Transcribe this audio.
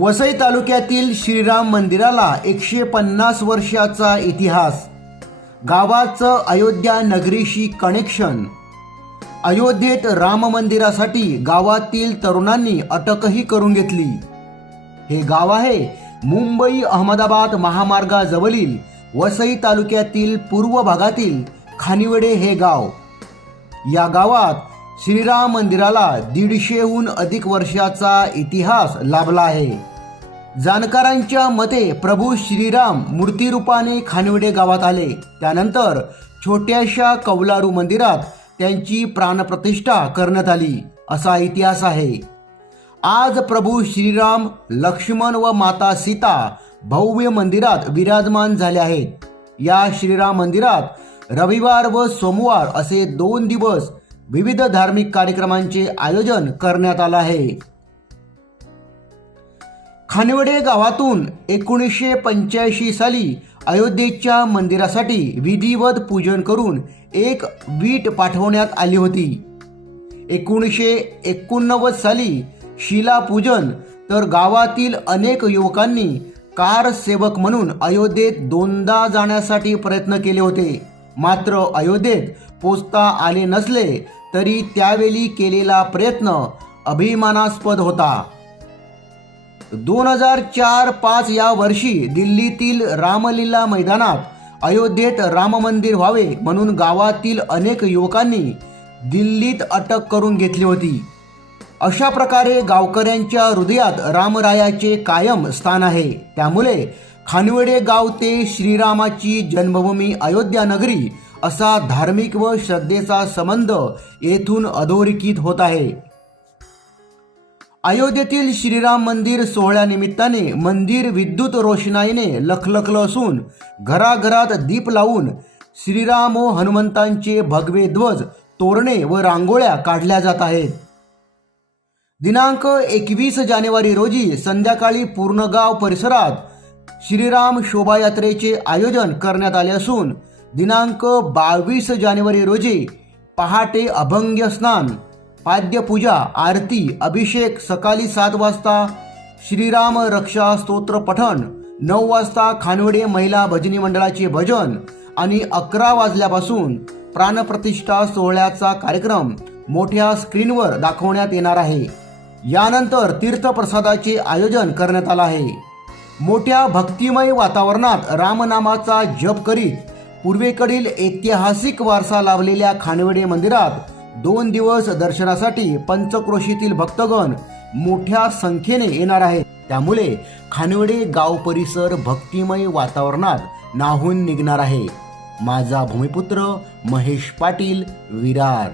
वसई तालुक्यातील श्रीराम मंदिराला एकशे पन्नास वर्षाचा इतिहास. गावाचं अयोध्या नगरीशी कनेक्शन अयोध्येत राम मंदिरासाठी गावातील तरुणांनी अटकही करून घेतली. हे गाव आहे मुंबई अहमदाबाद महामार्गाजवळील वसई तालुक्यातील पूर्व भागातील खानिवडे हे गाव. या गावात श्रीराम मंदिराला दीडशेहून अधिक वर्षाचा इतिहास लाभला आहे. जाणकारांच्या मते प्रभू श्रीराम मूर्तिरूपाने खानिवडे गावात आले. त्यानंतर छोट्याशा कौलारू मंदिरात त्यांची प्राणप्रतिष्ठा करण्यात आली असा इतिहास आहे. आज प्रभू श्रीराम लक्ष्मण व माता सीता भव्य मंदिरात विराजमान झाले आहेत. या श्रीराम मंदिरात रविवार व सोमवार असे दोन दिवस विविध धार्मिक कार्यक्रमांचे आयोजन करण्यात आलं आहे. खानवडे गावातून एकोणीसशे पंच्याऐंशी साली अयोध्येच्या मंदिरासाठी विधिवत पूजन करून एक वीट पाठवण्यात आली होती. एकोणीसशे एकोणनव्वद साली शिलापूजन तर गावातील अनेक युवकांनी कार सेवक म्हणून अयोध्येत दोनदा जाण्यासाठी प्रयत्न केले होते. मात्र अयोध्येत पोचता आले नसले तरी त्यावेळी केलेला प्रयत्न अभिमानास्पद होता. दोन हजार चार पाच या वर्षी दिल्लीतील रामलीला मैदानात अयोध्येत राम मंदिर व्हावे म्हणून गावातील अनेक युवकांनी दिल्लीत अटक करून घेतली होती. अशा प्रकारे गावकऱ्यांच्या हृदयात रामरायाचे कायम स्थान आहे. त्यामुळे खानवडे गाव ते श्रीरामाची जन्मभूमी अयोध्या नगरी असा धार्मिक व श्रद्धेचा संबंध येथून अधोरेखित होत आहे. अयोध्येतील श्रीराम मंदिर सोहळ्यानिमित्ताने मंदिर विद्युत रोषणाईने लखलखलं असून घराघरात दीप लावून श्रीराम व हनुमंतांचे भगवे ध्वज तोरणे व रांगोळ्या काढल्या जात आहेत. दिनांक एकवीस जानेवारी रोजी संध्याकाळी पूर्णगाव परिसरात श्रीराम शोभायात्रेचे आयोजन करण्यात आले असून दिनांक बावीस जानेवारी रोजी पहाटे अभंग्य स्नान पाद्यपूजा आरती अभिषेक सकाळी सात वाजता श्रीराम रक्षा स्तोत्र पठण नऊ वाजता खानवडे महिला भजनी मंडळाचे भजन आणि अकरा वाजल्यापासून प्राणप्रतिष्ठा सोहळ्याचा कार्यक्रम मोठ्या स्क्रीनवर दाखवण्यात येणार आहे. यानंतर तीर्थप्रसादाचे आयोजन करण्यात आलं आहे. मोठ्या भक्तिमय वातावरणात रामनामाचा जप करीत पूर्वेकडील ऐतिहासिक वारसा लाभलेल्या खानवडे मंदिरात दोन दिवस दर्शनासाठी पंचक्रोशीतील भक्तगण मोठ्या संख्येने येणार आहेत. त्यामुळे खानवडे गाव परिसर भक्तिमय वातावरणात नाहून निघणार आहे. माझा भूमिपुत्र महेश पाटील विरार.